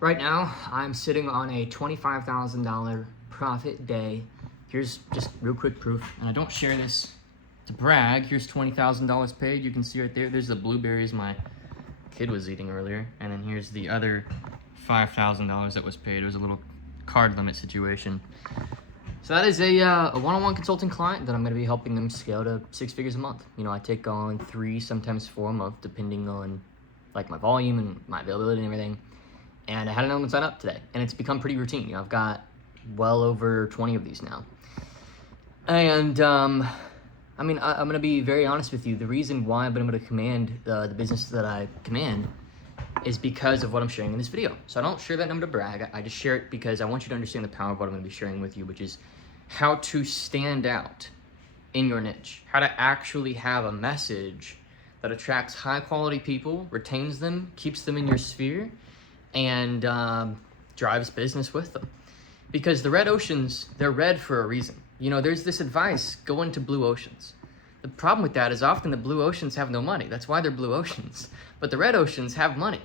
Right now, I'm sitting on a $25,000 profit day. Here's just real quick proof, and I don't share this to brag. Here's $20,000 paid. You can see right there. There's the blueberries my kid was eating earlier, and then here's the other $5,000 that was paid. It was a little card limit situation. So that is a one-on-one consulting client that I'm going to be helping them scale to 6 figures a month. You know, I take on 3, sometimes 4 a month, depending on like my volume and my availability and everything. And I had another one sign up today, and it's become pretty routine. You know, I've got well over 20 of these now. And I'm gonna be very honest with you. The reason why I've been able to command the business that I command is because of what I'm sharing in this video. So I don't share that number to brag. I just share it because I want you to understand the power of what I'm gonna be sharing with you, which is how to stand out in your niche, how to actually have a message that attracts high quality people, retains them, keeps them in your sphere, and drives business with them. Because the red oceans, they're red for a reason. You know, there's this advice, go into blue oceans. The problem with that is often the blue oceans have no money. That's why they're blue oceans. But the red oceans have money.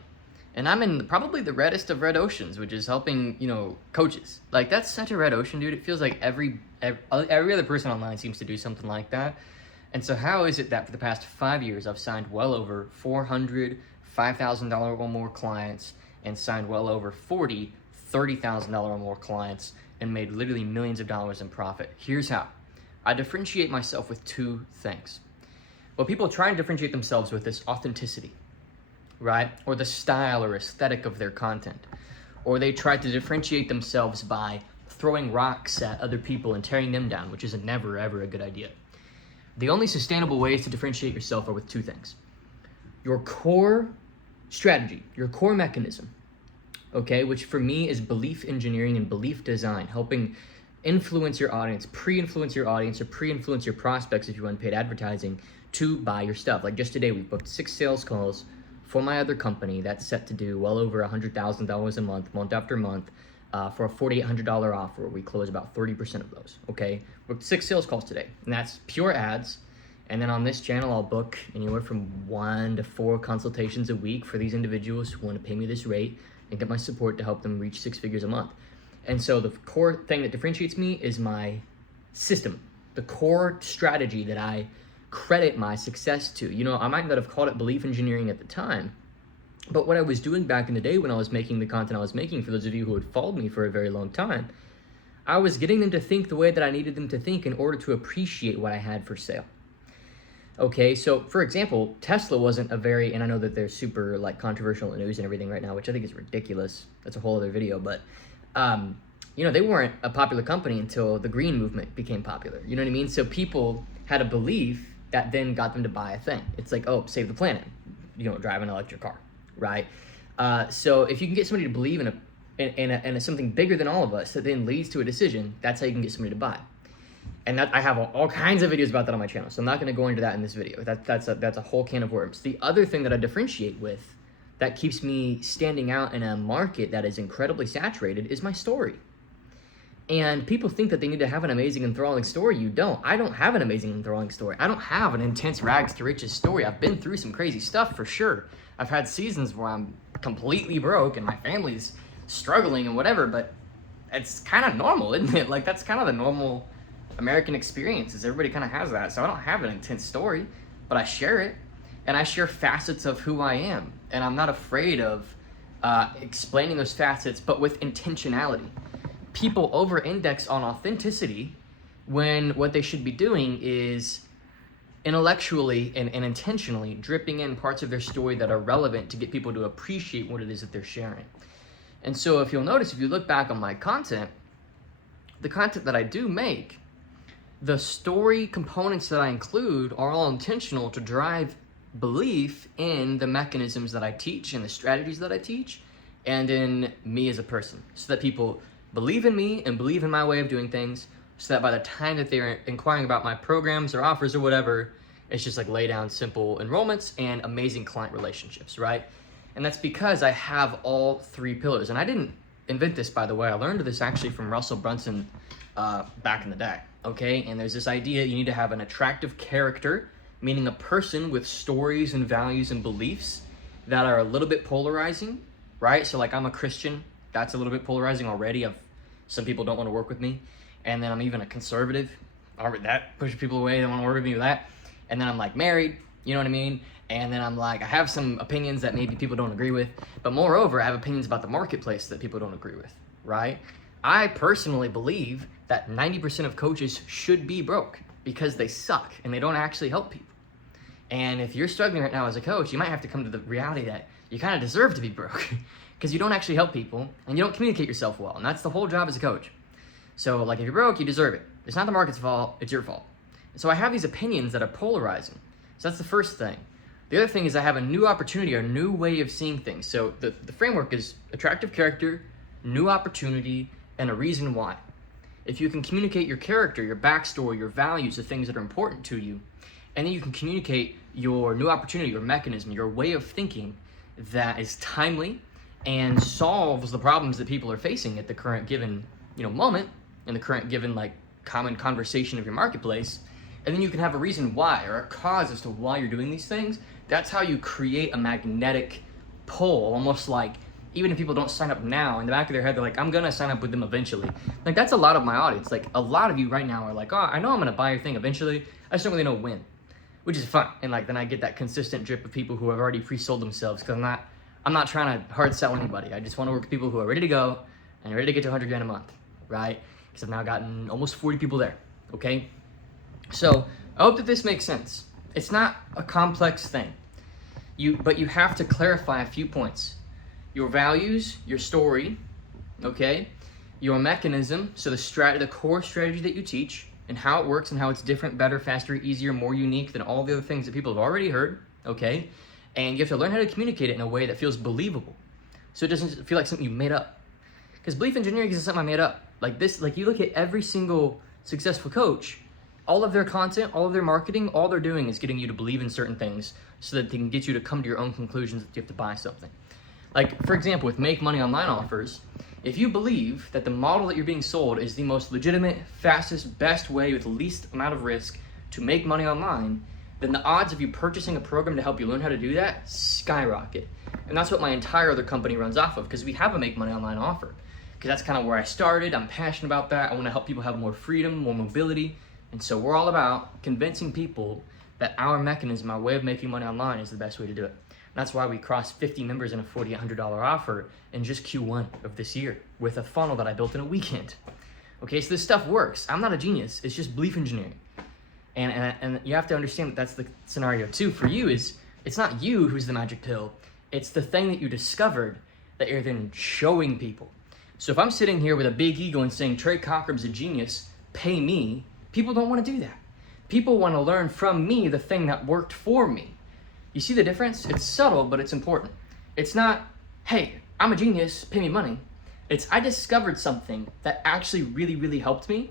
And I'm in probably the reddest of red oceans, which is helping, you know, coaches. Like, that's such a red ocean, dude. It feels like every other person online seems to do something like that. And so how is it that for the past 5 years, I've signed well over 400 $5,000 or more clients, and signed well over 40 $30,000 or more clients, and made literally millions of dollars in profit? Here's how. I differentiate myself with 2 things. What people try and differentiate themselves with is authenticity, right? Or the style or aesthetic of their content. Or they try to differentiate themselves by throwing rocks at other people and tearing them down, which is never, ever a good idea. The only sustainable ways to differentiate yourself are with 2 things. Your core strategy, your core mechanism, okay, which for me is belief engineering and belief design, helping influence your audience, pre-influence your audience, or pre-influence your prospects if you run paid advertising to buy your stuff. Like just today, we booked 6 sales calls for my other company that's set to do well over $100,000 a month, month after month, for a $4,800 offer. We close about 30% of those, okay? Booked 6 sales calls today, and that's pure ads. And then on this channel, I'll book anywhere from 1 to 4 consultations a week for these individuals who want to pay me this rate and get my support to help them reach 6 figures a month. And so the core thing that differentiates me is my system, the core strategy that I credit my success to. You know, I might not have called it belief engineering at the time, but what I was doing back in the day when I was making the content I was making, for those of you who had followed me for a very long time, I was getting them to think the way that I needed them to think in order to appreciate what I had for sale. Okay, so for example, Tesla wasn't a very, and I know that they're super like controversial in the news and everything right now, which I think is ridiculous. That's a whole other video, but you know, they weren't a popular company until the green movement became popular. You know what I mean? So people had a belief that then got them to buy a thing. It's like, oh, save the planet, you know, drive an electric car, right? So if you can get somebody to believe in something bigger than all of us that then leads to a decision, that's how you can get somebody to buy. And that, I have all kinds of videos about that on my channel, so I'm not going to go into that in this video. That's a whole can of worms. The other thing that I differentiate with that keeps me standing out in a market that is incredibly saturated is my story. And people think that they need to have an amazing, enthralling story. You don't. I don't have an amazing, enthralling story. I don't have an intense rags to riches story. I've been through some crazy stuff for sure. I've had seasons where I'm completely broke and my family's struggling and whatever, but it's kind of normal, isn't it? Like, that's kind of the normal American experience, is everybody kind of has that. So I don't have an intense story, but I share it, and I share facets of who I am, and I'm not afraid of explaining those facets, but with intentionality. People over-index on authenticity when what they should be doing is intellectually and intentionally dripping in parts of their story that are relevant to get people to appreciate what it is that they're sharing. And so if you'll notice, if you look back on my content, the content that I do make, the story components that I include are all intentional to drive belief in the mechanisms that I teach and the strategies that I teach, and in me as a person, so that people believe in me and believe in my way of doing things, so that by the time that they're inquiring about my programs or offers or whatever, it's just like lay down simple enrollments and amazing client relationships, right? And that's because I have all 3 pillars. And I didn't invent this, by the way. I learned this actually from Russell Brunson back in the day, okay? And there's this idea you need to have an attractive character, meaning a person with stories and values and beliefs that are a little bit polarizing, right? So like I'm a Christian. That's a little bit polarizing already. Some people don't want to work with me. And then I'm even a conservative. That pushes people away. They don't want to work with me with that. And then I'm like married, you know what I mean? And then I'm like, I have some opinions that maybe people don't agree with. But moreover, I have opinions about the marketplace that people don't agree with, right? I personally believe that 90% of coaches should be broke because they suck and they don't actually help people. And if you're struggling right now as a coach, you might have to come to the reality that you kind of deserve to be broke because you don't actually help people and you don't communicate yourself well. And that's the whole job as a coach. So like if you're broke, you deserve it. It's not the market's fault, it's your fault. So I have these opinions that are polarizing. So that's the first thing. The other thing is I have a new opportunity, or a new way of seeing things. So the framework is attractive character, new opportunity, and a reason why. If you can communicate your character, your backstory, your values, the things that are important to you, and then you can communicate your new opportunity, your mechanism, your way of thinking that is timely and solves the problems that people are facing at the current given, moment, in the current given common conversation of your marketplace, and then you can have a reason why, or a cause as to why you're doing these things. That's how you create a magnetic pull, almost like even if people don't sign up now, in the back of their head, they're like, I'm gonna sign up with them eventually. Like that's a lot of my audience. Like a lot of you right now are like, oh, I know I'm gonna buy your thing eventually. I just don't really know when, which is fun. And then I get that consistent drip of people who have already pre-sold themselves because I'm not trying to hard sell anybody. I just want to work with people who are ready to go and ready to get to 100 grand a month, right? Because I've now gotten almost 40 people there, okay? So I hope that this makes sense. It's not a complex thing, but you have to clarify a few points. Your values, your story, okay? Your mechanism, so the core strategy that you teach and how it works and how it's different, better, faster, easier, more unique than all the other things that people have already heard, okay? And you have to learn how to communicate it in a way that feels believable. So it doesn't feel like something you made up. Because belief engineering isn't something I made up. You look at every single successful coach, all of their content, all of their marketing, all they're doing is getting you to believe in certain things so that they can get you to come to your own conclusions that you have to buy something. Like, for example, with Make Money Online offers, if you believe that the model that you're being sold is the most legitimate, fastest, best way with the least amount of risk to make money online, then the odds of you purchasing a program to help you learn how to do that skyrocket. And that's what my entire other company runs off of, because we have a Make Money Online offer. Because that's kind of where I started. I'm passionate about that. I want to help people have more freedom, more mobility. And so we're all about convincing people that our mechanism, our way of making money online is the best way to do it. And that's why we crossed 50 members in a $4,800 offer in just Q1 of this year with a funnel that I built in a weekend. Okay, so this stuff works. I'm not a genius. It's just belief engineering. And you have to understand that that's the scenario too. For you is, it's not you who's the magic pill. It's the thing that you discovered that you're then showing people. So if I'm sitting here with a big ego and saying, Trey Cockrum's a genius, pay me, people don't want to do that. People want to learn from me the thing that worked for me. You see the difference? It's subtle, but it's important. It's not, hey, I'm a genius, pay me money. It's, I discovered something that actually really, really helped me,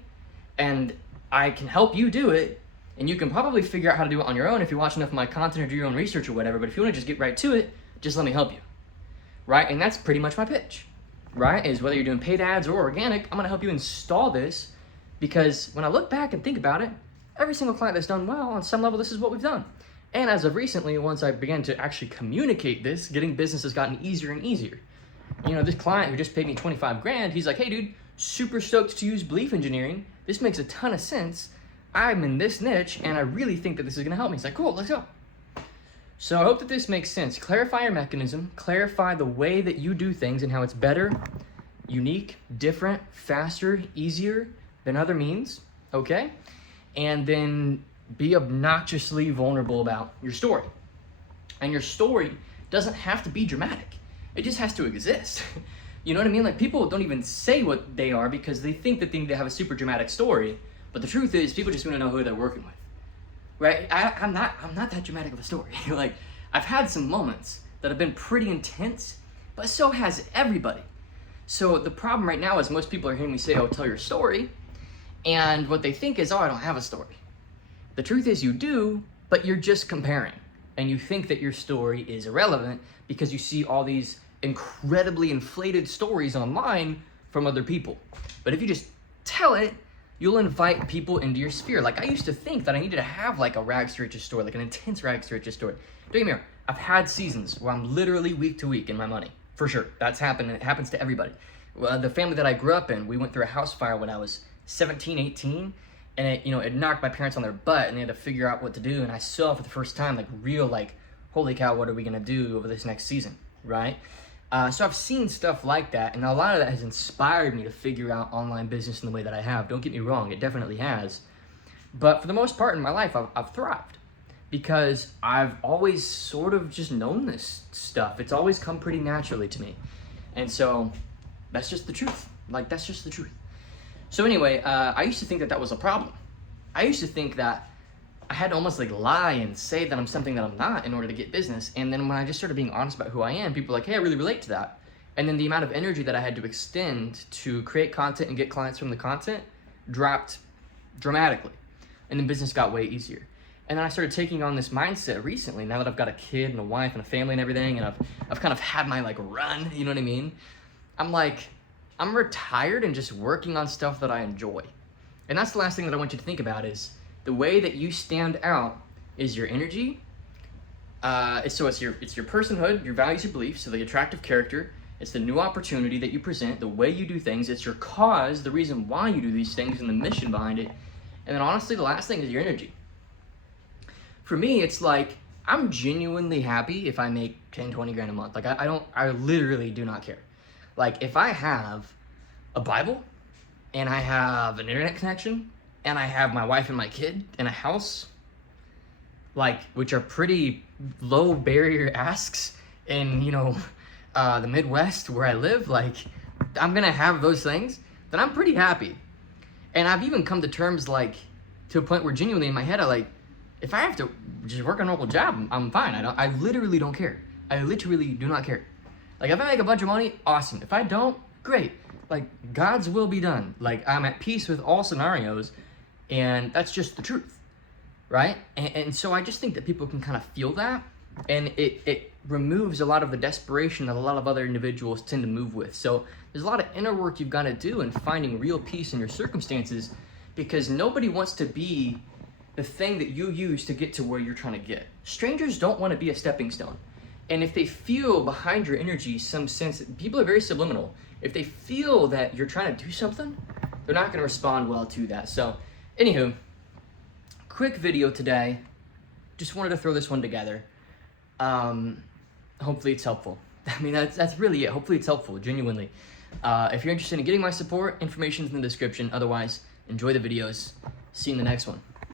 and I can help you do it, and you can probably figure out how to do it on your own if you watch enough of my content or do your own research or whatever, but if you want to just get right to it, just let me help you, right? And that's pretty much my pitch, right? Is whether you're doing paid ads or organic, I'm going to help you install this, because when I look back and think about it, every single client that's done well, on some level, this is what we've done. And as of recently, once I began to actually communicate this, getting business has gotten easier and easier. This client who just paid me 25 grand, he's like, hey dude, super stoked to use belief engineering. This makes a ton of sense. I'm in this niche and I really think that this is gonna help me. He's like, cool, let's go. So I hope that this makes sense. Clarify your mechanism, clarify the way that you do things and how it's better, unique, different, faster, easier than other means, okay? And then be obnoxiously vulnerable about your story. And your story doesn't have to be dramatic. It just has to exist. You know what I mean? Like, people don't even say what they are because they think that they need to have a super dramatic story. But the truth is, people just want to know who they're working with, right? I'm not that dramatic of a story. Like, I've had some moments that have been pretty intense, but so has everybody. So the problem right now is most people are hearing me say, oh, tell your story. And what they think is, oh, I don't have a story. The truth is you do, but you're just comparing. And you think that your story is irrelevant because you see all these incredibly inflated stories online from other people. But if you just tell it, you'll invite people into your sphere. Like, I used to think that I needed to have like a rags to riches story, like an intense rags to riches story. Don't get me wrong, I've had seasons where I'm literally week to week in my money. for sure. That's happened, and it happens to everybody. The family that I grew up in, we went through a house fire when I was 17, 18, and it knocked my parents on their butt, and they had to figure out what to do, and I saw for the first time, like, real, like, holy cow, what are we gonna do over this next season, right? So I've seen stuff like that, and a lot of that has inspired me to figure out online business in the way that I have. Don't get me wrong, it definitely has. But for the most part in my life, I've thrived because I've always sort of just known this stuff. It's always come pretty naturally to me. And so that's just the truth. Like, that's just the truth. So anyway, I used to think that was a problem. I used to think that I had to almost like lie and say that I'm something that I'm not in order to get business. And then when I just started being honest about who I am, people were like, hey, I really relate to that. And then the amount of energy that I had to extend to create content and get clients from the content dropped dramatically. And then business got way easier. And then I started taking on this mindset recently, now that I've got a kid and a wife and a family and everything, and I've kind of had my like run, you know what I mean? I'm like, I'm retired and just working on stuff that I enjoy. And that's the last thing that I want you to think about is the way that you stand out is your energy. So it's your personhood, your values, your beliefs, so the attractive character. It's the new opportunity that you present, the way you do things. It's your cause, the reason why you do these things, and the mission behind it. And then honestly, the last thing is your energy. For me, it's like, I'm genuinely happy if I make 10, 20 grand a month. Like, I literally do not care. Like, if I have a Bible, and I have an internet connection, and I have my wife and my kid in a house, like, which are pretty low barrier asks in, the Midwest where I live, like, I'm gonna have those things, then I'm pretty happy. And I've even come to terms, like, to a point where genuinely in my head, if I have to just work a normal job, I'm fine. I literally don't care. I literally do not care. Like, if I make a bunch of money, awesome. If I don't, great. Like, God's will be done. Like, I'm at peace with all scenarios, and that's just the truth, right? And so I just think that people can kind of feel that, and it removes a lot of the desperation that a lot of other individuals tend to move with. So there's a lot of inner work you've got to do in finding real peace in your circumstances, because nobody wants to be the thing that you use to get to where you're trying to get. Strangers don't want to be a stepping stone. And if they feel behind your energy some sense, people are very subliminal. If they feel that you're trying to do something, they're not going to respond well to that. So, anywho, quick video today. Just wanted to throw this one together. Hopefully it's helpful. I mean, that's really it. Hopefully it's helpful, genuinely. If you're interested in getting my support, information's in the description. Otherwise, enjoy the videos. See you in the next one.